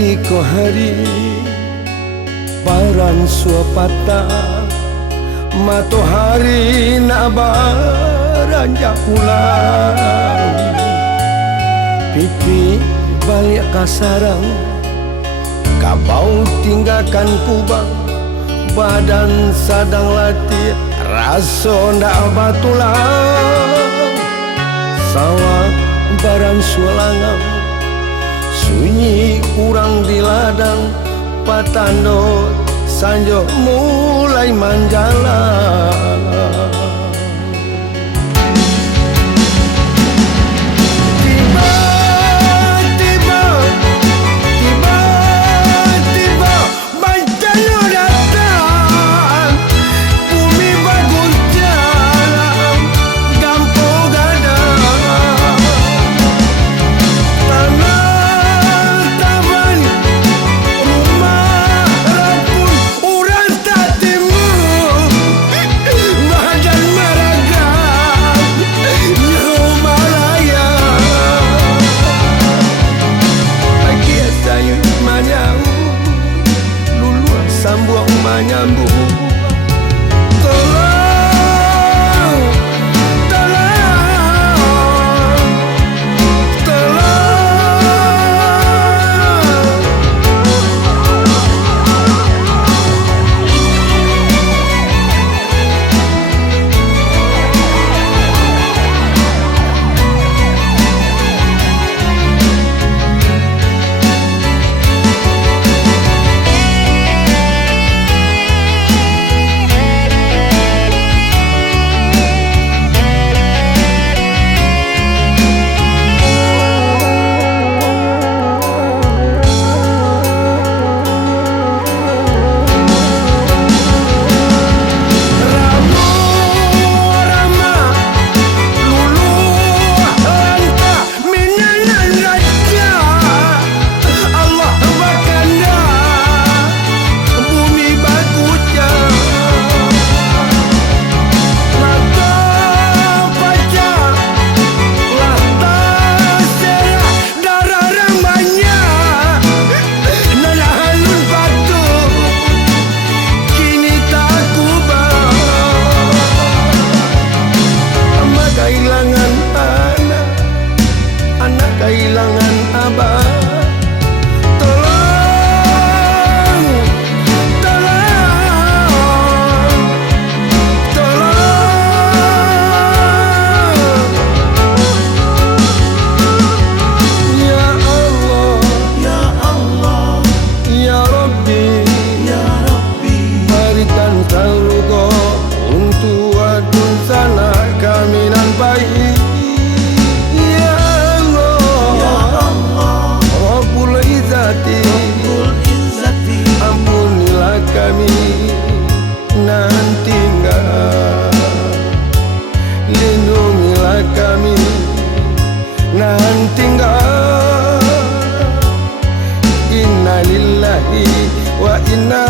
tiko hari paran suapata matahari nak beranjak pulang, pipi balik kasarang, kabau tinggalkan kubang, badan sadang latih rasa ndak batulang, sawah baran sualangang, sunyi kurang di ladang, patando sanjo mulai manjalan. Sambung menyambung, tolong, tolong, tolong. Kehilangan abah, tolong, tolong, tolong. Ya Allah, ya Allah, ya Rabbi, ya Rabbi, berikan surga untuk adun sana kami nan baik. Ampunilah kami nan tinggal, lindungilah kami nan tinggal. Inna lillahi wa inna